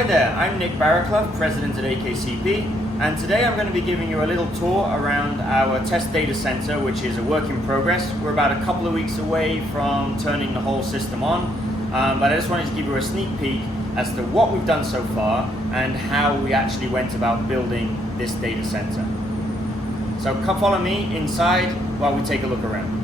Hi there, I'm Nick Barraclough, President at AKCP, and today I'm going to be giving you a little tour around our test data center, which is a work in progress. We're about a couple of weeks away from turning the whole system on, but I just wanted to give you a sneak peek as to what we've done so far and how we actually went about building this data center. So come follow me inside while we take a look around.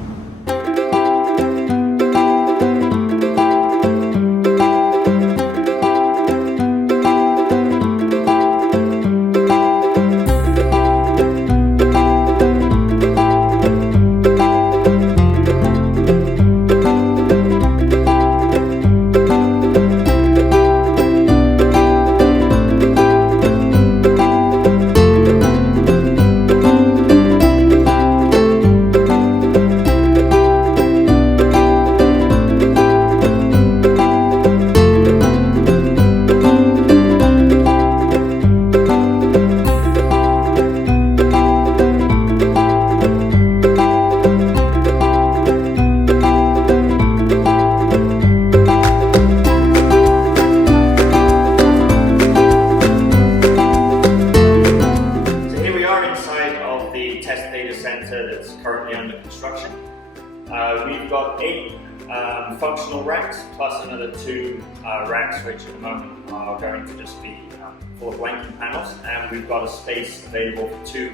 Test data center that's currently under construction. We've got 8 functional racks plus another 2 racks which at the moment are going to just be full of blanking panels, and we've got a space available for 2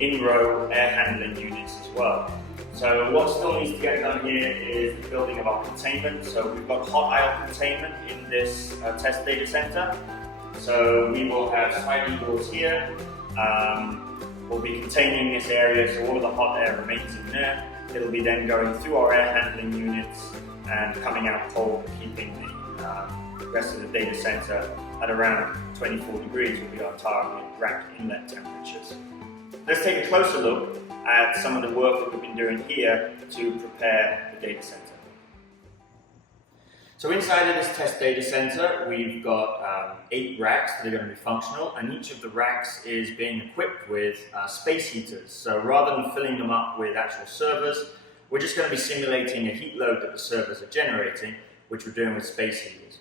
in-row air handling units as well. So what still needs to get done here is the building of our containment. So we've got hot aisle containment in this test data center. So we will have sliding doors here. We'll be containing this area so all of the hot air remains in there. It'll be then going through our air handling units and coming out cold, keeping the rest of the data center at around 24 degrees will be our target rack inlet temperatures. Let's take a closer look at some of the work that we've been doing here to prepare the data center. So inside of this test data center, we've got 8 racks that are going to be functional, and each of the racks is being equipped with space heaters. So rather than filling them up with actual servers, we're just going to be simulating a heat load that the servers are generating, which we're doing with space heaters.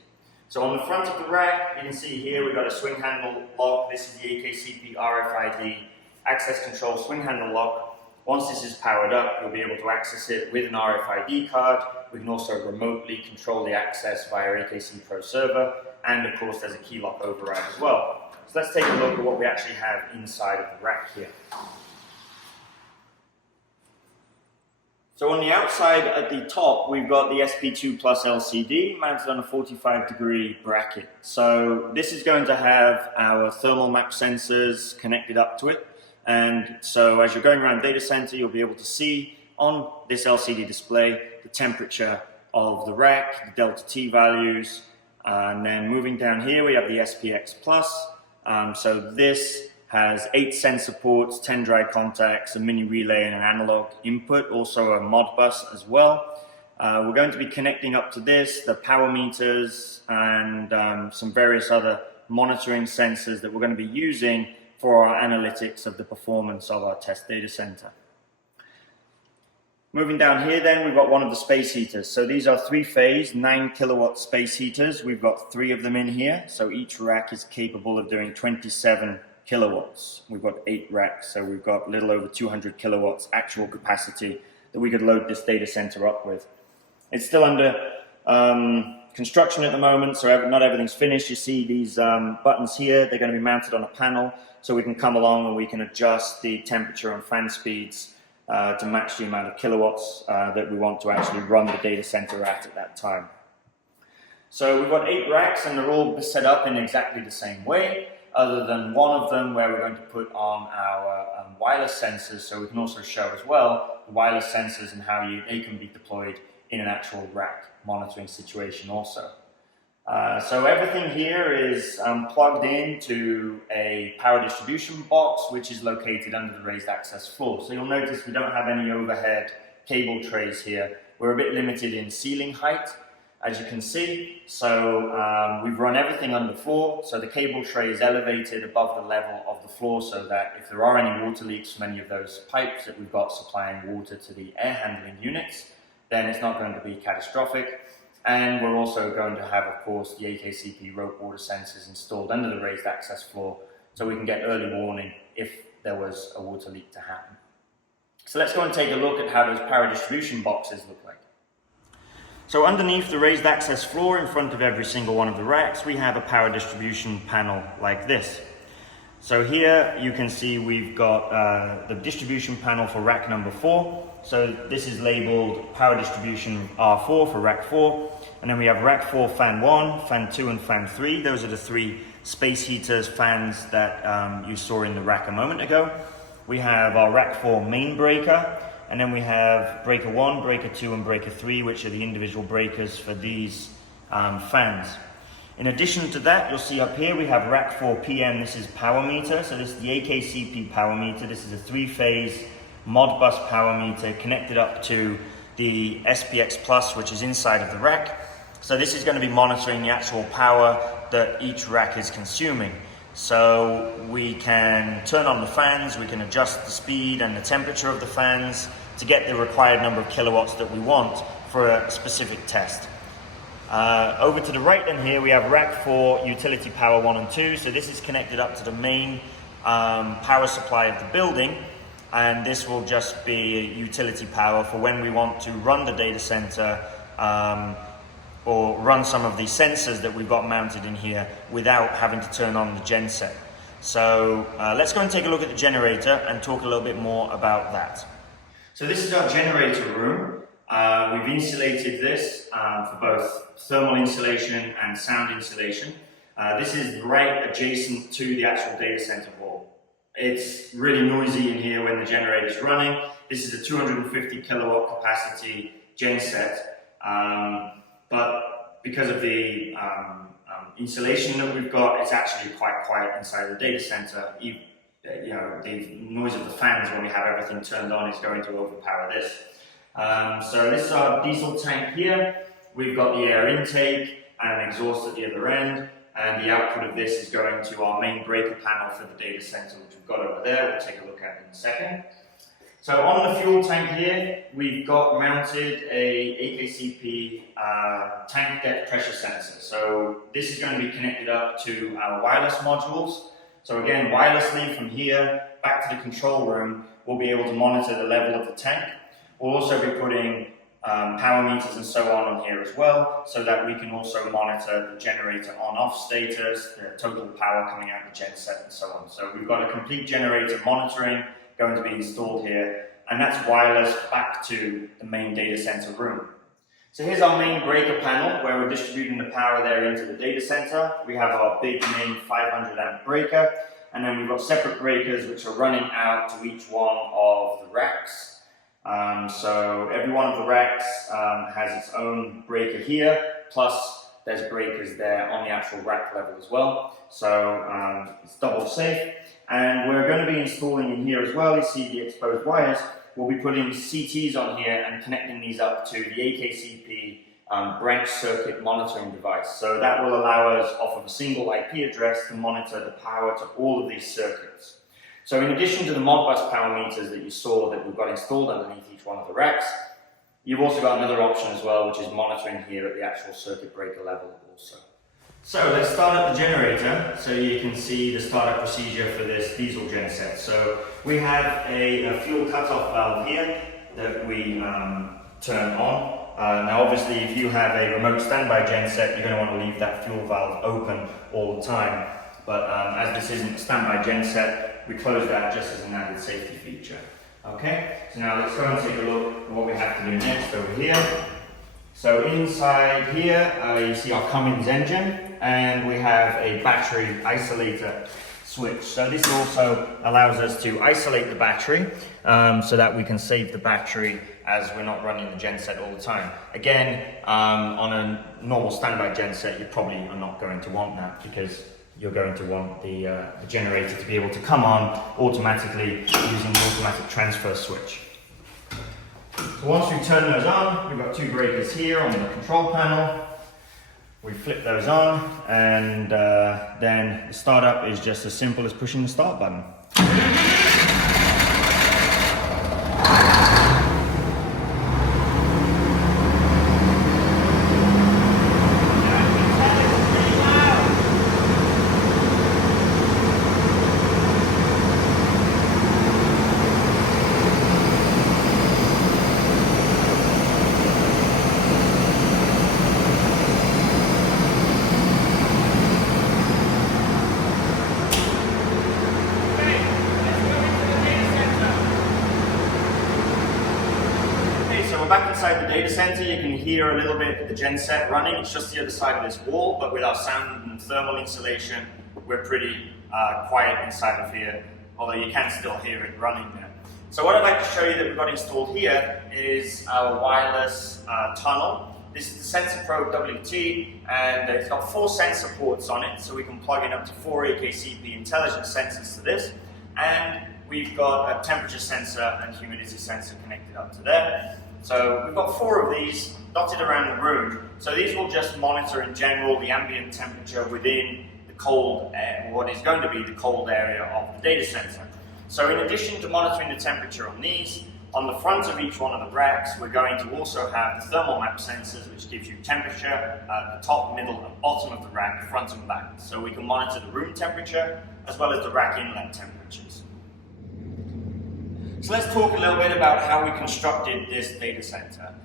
So on the front of the rack, you can see here we've got a swing handle lock. This is the AKCP RFID access control swing handle lock. Once this is powered up, you'll be able to access it with an RFID card. We can also remotely control the access via AKC Pro Server, and of course there's a key lock override as well. So let's take a look at what we actually have inside of the rack here. So on the outside at the top, we've got the SP2 Plus LCD mounted on a 45-degree bracket. So this is going to have our thermal map sensors connected up to it. And so as you're going around the data center, you'll be able to see on this LCD display the temperature of the rack, the delta T values, and then moving down here we have the SPX Plus. So this has 8 sensor ports, 10 dry contacts, a mini relay and an analog input, also a Modbus as well. We're going to be connecting up to this the power meters and some various other monitoring sensors that we're going to be using for our analytics of the performance of our test data center. Moving down here then, we've got one of the space heaters. So these are 3-phase, 9 kilowatt space heaters. We've got 3 of them in here. So each rack is capable of doing 27 kilowatts. We've got 8 racks, so we've got a little over 200 kilowatts actual capacity that we could load this data center up with. It's still under construction at the moment, so not everything's finished. You see these buttons here, they're going to be mounted on a panel, so we can come along and we can adjust the temperature and fan speeds to match the amount of kilowatts that we want to actually run the data center at that time. So we've got 8 racks and they're all set up in exactly the same way, other than one of them where we're going to put on our wireless sensors, so we can also show as well the wireless sensors and how they can be deployed in an actual rack monitoring situation also. So everything here is plugged into a power distribution box which is located under the raised access floor. So you'll notice we don't have any overhead cable trays here. We're a bit limited in ceiling height, as you can see. So we've run everything underfloor, so the cable tray is elevated above the level of the floor so that if there are any water leaks from any of those pipes that we've got supplying water to the air handling units, then it's not going to be catastrophic. And we're also going to have, of course, the AKCP rope water sensors installed under the raised access floor so we can get early warning if there was a water leak to happen. So let's go and take a look at how those power distribution boxes look like. So underneath the raised access floor in front of every single one of the racks, we have a power distribution panel like this. So here you can see we've got the distribution panel for rack number 4. So this is labeled power distribution R4 for rack 4. And then we have rack 4 fan 1, fan 2 and fan 3. Those are the 3 space heaters fans that you saw in the rack a moment ago. We have our rack 4 main breaker, and then we have breaker 1, breaker 2 and breaker 3, which are the individual breakers for these fans. In addition to that, you'll see up here we have rack 4 PM. This is power meter. So this is the AKCP power meter. This is a 3-phase Modbus power meter connected up to the SPX Plus, which is inside of the rack. So this is going to be monitoring the actual power that each rack is consuming. So we can turn on the fans, we can adjust the speed and the temperature of the fans to get the required number of kilowatts that we want for a specific test. Over to the right then here we have rack 4 utility power 1 and 2. So this is connected up to the main power supply of the building, and this will just be utility power for when we want to run the data center or run some of the sensors that we've got mounted in here without having to turn on the genset. So let's go and take a look at the generator and talk a little bit more about that. So this is our generator room. We've insulated this for both thermal insulation and sound insulation. This is right adjacent to the actual data center hall. It's really noisy in here when the generator is running. This is a 250 kilowatt capacity genset. But because of the insulation that we've got, it's actually quite quiet inside the data center. You know, the noise of the fans when we have everything turned on is going to overpower this. So this is our diesel tank here. We've got the air intake and an exhaust at the other end, and the output of this is going to our main breaker panel for the data center, which we've got over there. We'll take a look at in a second. So on the fuel tank here, we've got mounted a AKCP tank depth pressure sensor. So this is going to be connected up to our wireless modules. So again, wirelessly from here back to the control room, we'll be able to monitor the level of the tank. We'll also be putting power meters and so on here as well, so that we can also monitor the generator on-off status, the total power coming out of the genset and so on. So we've got a complete generator monitoring going to be installed here, and that's wireless back to the main data center room. So here's our main breaker panel where we're distributing the power there into the data center. We have our big main 500 amp breaker, and then we've got separate breakers which are running out to each one of the racks. So every one of the racks has its own breaker here, plus there's breakers there on the actual rack level as well. So it's double safe. And we're going to be installing in here as well, you see the exposed wires. We'll be putting CTs on here and connecting these up to the AKCP branch circuit monitoring device. So that will allow us off of a single IP address to monitor the power to all of these circuits. So in addition to the Modbus power meters that you saw that we've got installed underneath each one of the racks, you've also got another option as well, which is monitoring here at the actual circuit breaker level also. So let's start up the generator so you can see the startup procedure for this diesel genset. So we have a fuel cutoff valve here that we turn on. Now obviously if you have a remote standby genset, you're going to want to leave that fuel valve open all the time. But as this isn't a standby genset, we close that just as an added safety feature. Okay, so now let's go and take a look at what we have to do next over here. So inside here, you see our Cummins engine, and we have a battery isolator switch. So this also allows us to isolate the battery so that we can save the battery as we're not running the genset all the time. Again, on a normal standby genset, you probably are not going to want that because you're going to want the generator to be able to come on automatically using the automatic transfer switch. So once we turn those on, we've got two breakers here on the control panel. We flip those on, and then the startup is just as simple as pushing the start button. back inside the data center, you can hear a little bit of the genset running. It's just the other side of this wall, but with our sound and thermal insulation, we're pretty quiet inside of here, although you can still hear it running there. So what I'd like to show you that we've got installed here is our wireless tunnel. This is the Sensor Probe WT, and it's got 4 sensor ports on it, so we can plug in up to 4 AKCP intelligent sensors to this. And we've got a temperature sensor and humidity sensor connected up to there. So we've got 4 of these dotted around the room. So these will just monitor in general the ambient temperature within the cold air, what is going to be the cold area of the data center. So in addition to monitoring the temperature on these, on the front of each one of the racks, we're going to also have the thermal map sensors, which gives you temperature at the top, middle, and bottom of the rack, front and back. So we can monitor the room temperature as well as the rack inlet temperatures. So let's talk a little bit about how we constructed this data center.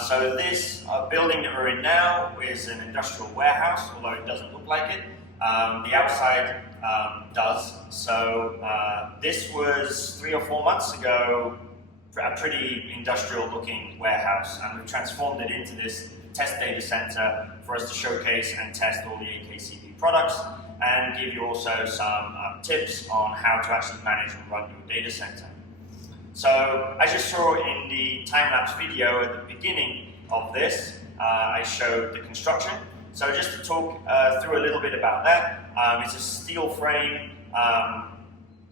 So this building that we're in now is an industrial warehouse, although it doesn't look like it. The outside does. So this was 3 or 4 months ago, a pretty industrial looking warehouse, and we've transformed it into this test data center for us to showcase and test all the AKCP products and give you also some tips on how to actually manage and run your data center. So as you saw in the time-lapse video at the beginning of this, I showed the construction. So just to talk through a little bit about that, it's a steel frame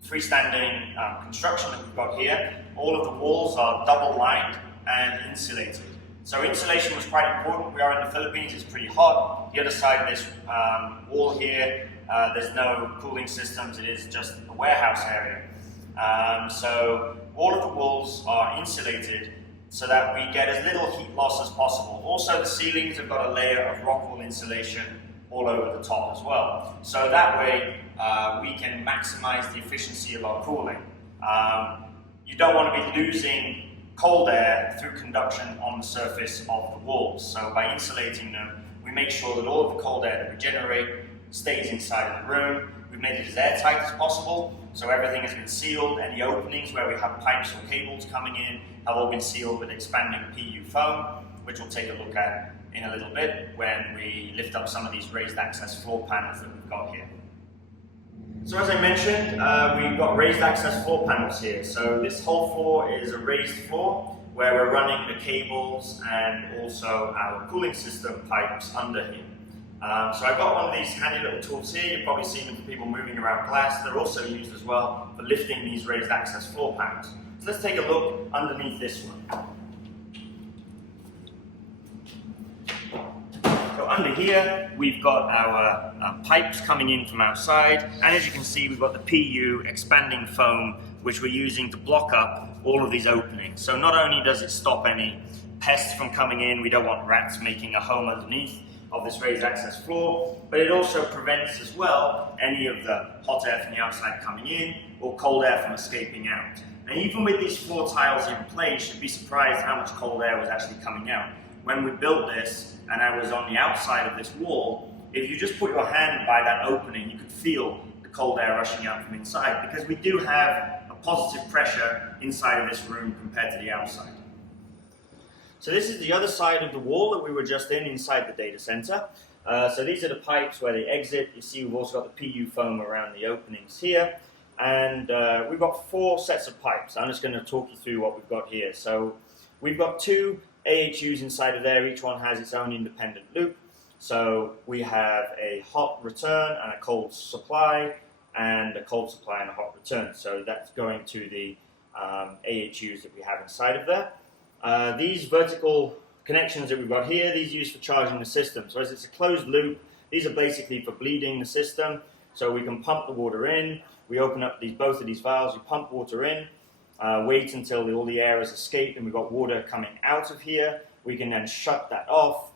freestanding construction that we've got here. All of the walls are double lined and insulated. So insulation was quite important. We are in the Philippines, it's pretty hot. The other side of this wall here, there's no cooling systems, it is just a warehouse area. So all of the walls are insulated so that we get as little heat loss as possible. Also the ceilings have got a layer of rock wool insulation all over the top as well. So that way we can maximize the efficiency of our cooling. You don't want to be losing cold air through conduction on the surface of the walls. So by insulating them, we make sure that all of the cold air that we generate stays inside of the room. We've made it as airtight as possible, so everything has been sealed. Any openings where we have pipes or cables coming in have all been sealed with expanding PU foam, which we'll take a look at in a little bit when we lift up some of these raised access floor panels that we've got here. So as I mentioned, we've got raised access floor panels here. So this whole floor is a raised floor where we're running the cables and also our cooling system pipes under here. So I've got one of these handy little tools here. You've probably seen them for people moving around glass. They're also used as well for lifting these raised access floor panels. So let's take a look underneath this one. So under here, we've got our pipes coming in from outside, and as you can see, we've got the PU expanding foam, which we're using to block up all of these openings. So not only does it stop any pests from coming in, we don't want rats making a home underneath of this raised access floor, but it also prevents as well any of the hot air from the outside coming in or cold air from escaping out. And even with these floor tiles in place, you'd be surprised how much cold air was actually coming out. When we built this and I was on the outside of this wall, if you just put your hand by that opening, you could feel the cold air rushing out from inside, because we do have a positive pressure inside of this room compared to the outside. So this is the other side of the wall that we were just in inside the data center. So these are the pipes where they exit. You see we've also got the PU foam around the openings here. And we've got 4 sets of pipes. I'm just going to talk you through what we've got here. So we've got 2 AHUs inside of there. Each one has its own independent loop. So we have a hot return and a cold supply, and a cold supply and a hot return. So that's going to the AHUs that we have inside of there. These vertical connections that we've got here, these are used for charging the system. So as it's a closed loop, these are basically for bleeding the system. So we can pump the water in, we open up both of these valves, we pump water in, wait until all the air has escaped and we've got water coming out of here. We can then shut that off.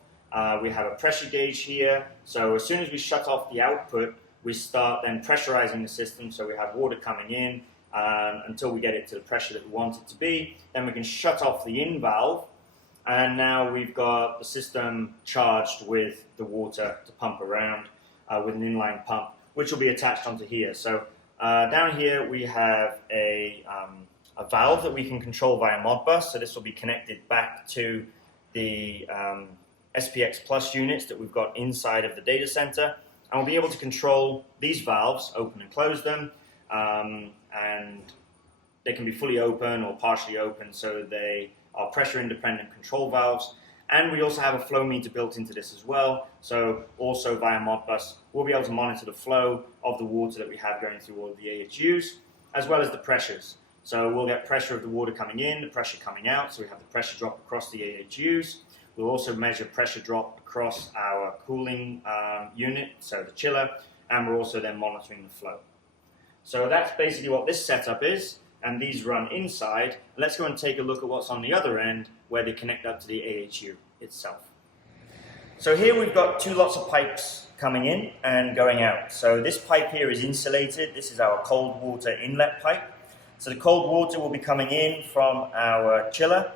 We have a pressure gauge here. So as soon as we shut off the output, we start then pressurizing the system, so we have water coming in until we get it to the pressure that we want it to be. Then we can shut off the in valve, and now we've got the system charged with the water to pump around with an inline pump, which will be attached onto here. So down here we have a a valve that we can control via Modbus. So this will be connected back to the SPX Plus units that we've got inside of the data center. And we'll be able to control these valves, open and close them, and they can be fully open or partially open, so they are pressure independent control valves. And we also have a flow meter built into this as well, so also via Modbus we'll be able to monitor the flow of the water that we have going through all of the AHUs, as well as the pressures. So we'll get pressure of the water coming in, the pressure coming out, so we have the pressure drop across the AHUs. We'll also measure pressure drop across our cooling unit, so the chiller, and we're also then monitoring the flow. So that's basically what this setup is, and these run inside. Let's go and take a look at what's on the other end, where they connect up to the AHU itself. So here we've got two lots of pipes coming in and going out. So this pipe here is insulated. This is our cold water inlet pipe. So the cold water will be coming in from our chiller,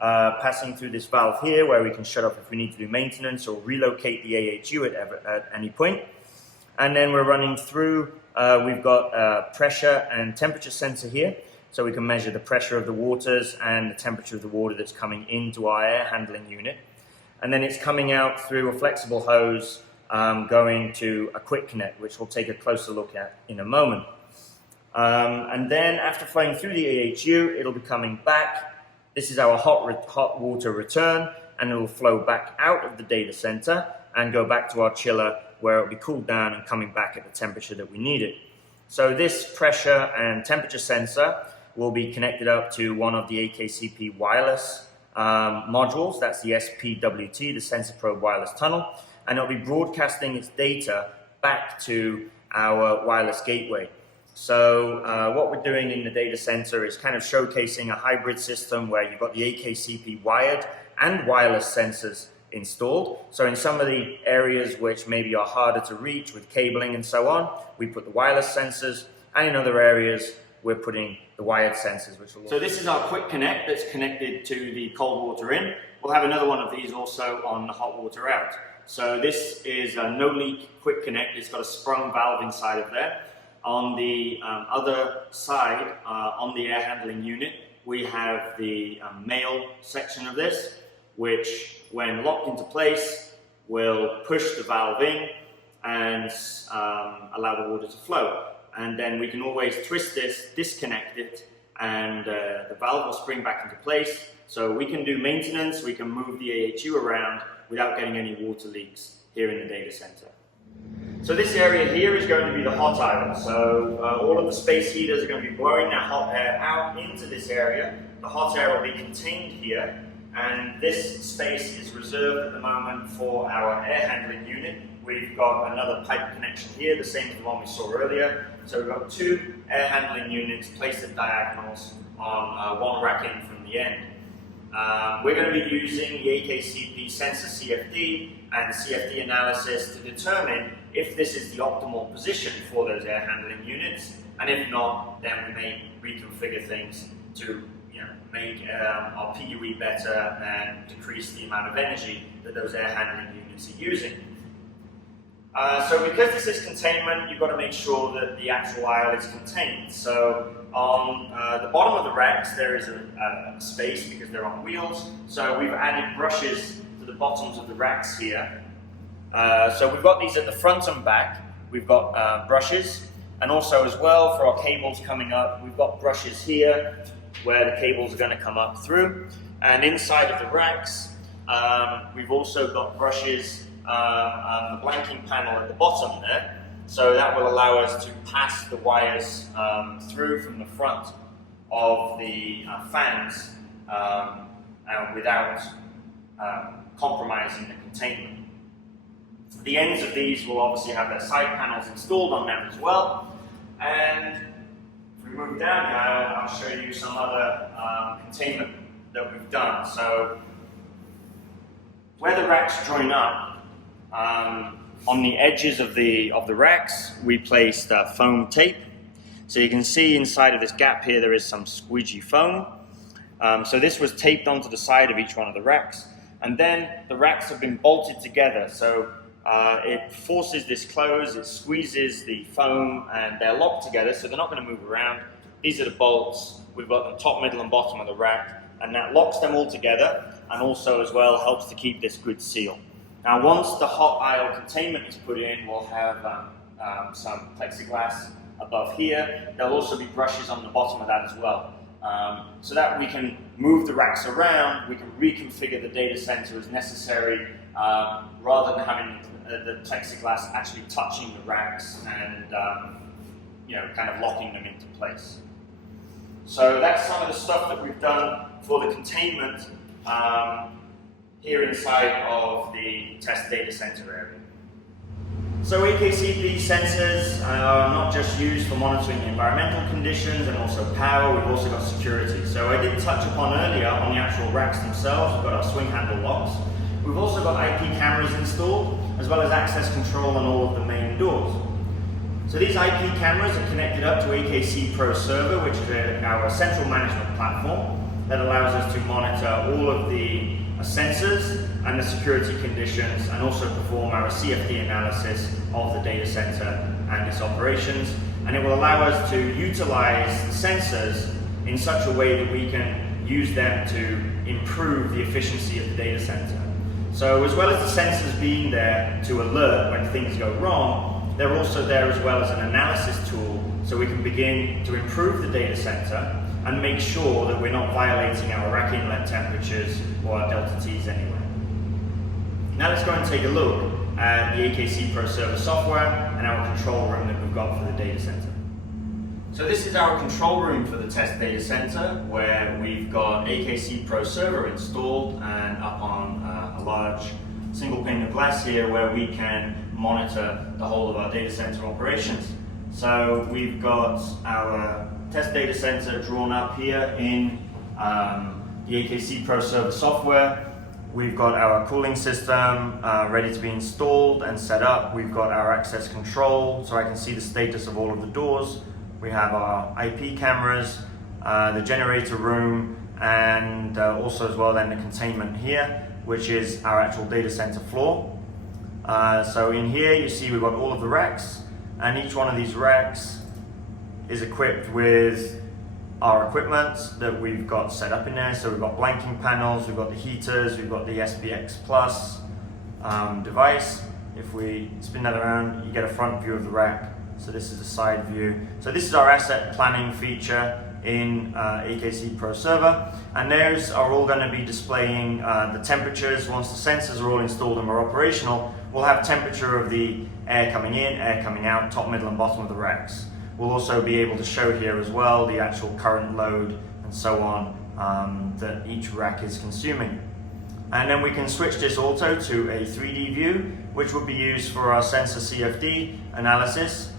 passing through this valve here, where we can shut off if we need to do maintenance or relocate the AHU at any point. And then we're running through, we've got a pressure and temperature sensor here, so we can measure the pressure of the waters and the temperature of the water that's coming into our air handling unit. And then it's coming out through a flexible hose going to a quick connect, which we'll take a closer look at in a moment. And then after flowing through the AHU, it'll be coming back. This is our hot water return, and it will flow back out of the data center and go back to our chiller, where it will be cooled down and coming back at the temperature that we need it. So this pressure and temperature sensor will be connected up to one of the AKCP wireless modules. That's the SPWT, the Sensor Probe Wireless Tunnel, and it'll be broadcasting its data back to our wireless gateway. So what we're doing in the data center is kind of showcasing a hybrid system where you've got the AKCP wired and wireless sensors installed. So in some of the areas which maybe are harder to reach with cabling and so on, we put the wireless sensors, and in other areas we're putting the wired sensors. So this is our quick connect that's connected to the cold water in. We'll have another one of these also on the hot water out. So this is a no leak quick connect. It's got a sprung valve inside of there. On the other side, on the air handling unit, we have the male section of this, which when locked into place will push the valve in and allow the water to flow. And then we can always twist this, disconnect it, and the valve will spring back into place. So we can do maintenance, we can move the AHU around without getting any water leaks here in the data center. So this area here is going to be the hot aisle. So all of the space heaters are going to be blowing that hot air out into this area. The hot air will be contained here, and this space is reserved at the moment for our air handling unit. We've got another pipe connection here, the same as the one we saw earlier. So we've got two air handling units placed at diagonals on one rack in from the end. We're going to be using the AKCP sensor CFD and CFD analysis to determine if this is the optimal position for those air handling units, and if not, then we may reconfigure things to make our PUE better and decrease the amount of energy that those air handling units are using. So because this is containment, you've got to make sure that the actual aisle is contained. So on the bottom of the racks there is a space because they're on wheels. So we've added brushes to the bottoms of the racks here. So we've got these at the front and back. We've got brushes, and also as well for our cables coming up, we've got brushes here where the cables are going to come up through. And inside of the racks, we've also got brushes on the blanking panel at the bottom there. So that will allow us to pass the wires through from the front of the fans without compromising the containment. The ends of these will obviously have their side panels installed on them as well. And if we move down the aisle, I'll show you some other containment that we've done. So where the racks join up, on the edges of the racks, we placed foam tape. So you can see inside of this gap here, there is some squeegee foam. So this was taped onto the side of each one of the racks. And then the racks have been bolted together. So it forces this close, it squeezes the foam, and they're locked together, so they're not going to move around. These are the bolts we've got the top, middle and bottom of the rack, and that locks them all together and also as well helps to keep this good seal. Now once the hot aisle containment is put in, we'll have some plexiglass above here. There'll also be brushes on the bottom of that as well. So that we can move the racks around, we can reconfigure the data center as necessary, rather than having the plexiglass actually touching the racks and kind of locking them into place. So that's some of the stuff that we've done for the containment here inside of the test data center area. So AKCP sensors are not just used for monitoring the environmental conditions and also power, we've also got security. So I did touch upon earlier on the actual racks themselves, we've got our swing handle locks. We've also got IP cameras installed, as well as access control on all of the main doors. So these IP cameras are connected up to AKC Pro Server, which is our central management platform that allows us to monitor all of the sensors and the security conditions and also perform our CFD analysis of the data center and its operations. And it will allow us to utilize the sensors in such a way that we can use them to improve the efficiency of the data center. So as well as the sensors being there to alert when things go wrong, they're also there as well as an analysis tool so we can begin to improve the data center and make sure that we're not violating our rack inlet temperatures or our delta T's anyway. Now let's go and take a look at the AKC Pro Server software and our control room that we've got for the data center. So this is our control room for the test data center, where we've got AKC Pro Server installed and up on a large single pane of glass here where we can monitor the whole of our data center operations. So we've got our test data center drawn up here in the AKC Pro Server software. We've got our cooling system ready to be installed and set up. We've got our access control so I can see the status of all of the doors. We have our IP cameras, the generator room, and also as well then the containment here, which is our actual data center floor. So in here you see we've got all of the racks, and each one of these racks is equipped with our equipment that we've got set up in there. So we've got blanking panels, we've got the heaters, we've got the SPX Plus device. If we spin that around, you get a front view of the rack. So this is a side view. So this is our asset planning feature in AKC Pro Server, and those are all going to be displaying the temperatures. Once the sensors are all installed and we're operational, we'll have temperature of the air coming in, air coming out, top, middle and bottom of the racks. We'll also be able to show here as well the actual current load and so on that each rack is consuming. And then we can switch this also to a 3D view, which will be used for our sensor CFD analysis.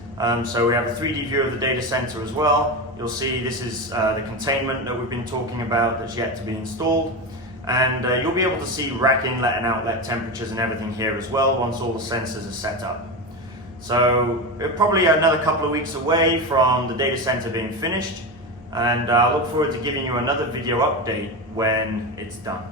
So we have a 3D view of the data center as well. You'll see this is the containment that we've been talking about that's yet to be installed. And you'll be able to see rack inlet and outlet temperatures and everything here as well once all the sensors are set up. So we're probably another couple of weeks away from the data center being finished, and I look forward to giving you another video update when it's done.